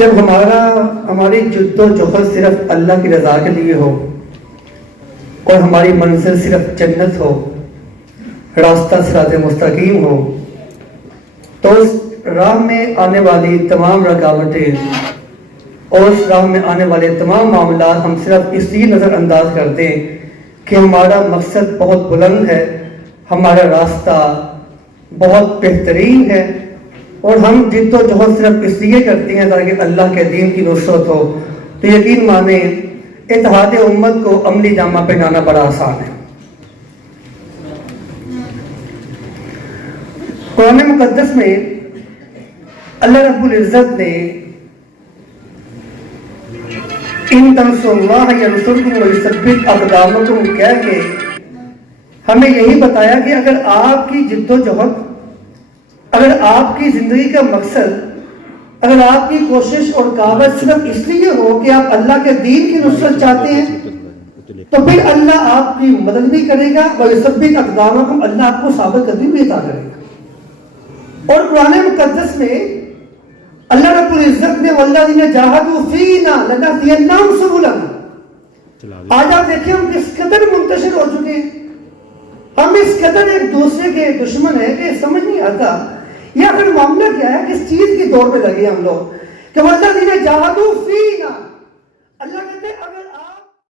جب ہماری جد و جہد صرف اللہ کی رضا کے لیے ہو اور ہماری منزل صرف جنت ہو، راستہ صراط مستقیم ہو، تو اس راہ میں آنے والی تمام رکاوٹیں اور اس راہ میں آنے والے تمام معاملات ہم صرف اس لیے نظر انداز کرتے ہیں کہ ہمارا مقصد بہت بلند ہے، ہمارا راستہ بہت بہترین ہے، اور ہم جد و جہد صرف اس لیے کرتے ہیں تاکہ اللہ کے دین کی نصرت ہو، تو یقین مانیں اتحاد امت کو عملی جامہ پہنانا بڑا آسان ہے۔ قرآن مقدس میں اللہ رب العزت نے ان تنصروا اللہ ینصرکم ویثبت اقدامکم کہہ کے ہمیں یہی بتایا کہ اگر آپ کی جد و جہد، اگر آپ کی زندگی کا مقصد، اگر آپ کی کوشش اور کاوش صرف اس لیے ہو کہ آپ اللہ کے دین کی نصرت چاہتے ہیں، تو پھر اللہ آپ کی مدد بھی کرے گا، ویثبت اقدامکم، اللہ آپ کو ثابت قدمی بھی عطا کرے گا۔ اور قرآن مقدس میں اللہ رب العزت نے والذین جاہدوا فینا لنہدینہم سبلنا، آج آپ دیکھیں ہم کس قدر منتشر ہو چکے ہیں، ہم اس قدر ایک دوسرے کے دشمن ہیں کہ سمجھ نہیں آتا یہ آخر معاملہ کیا ہے، کس چیز کی دور میں لگے ہم لوگ کہ والذین جاہدوا فینا، اللہ کے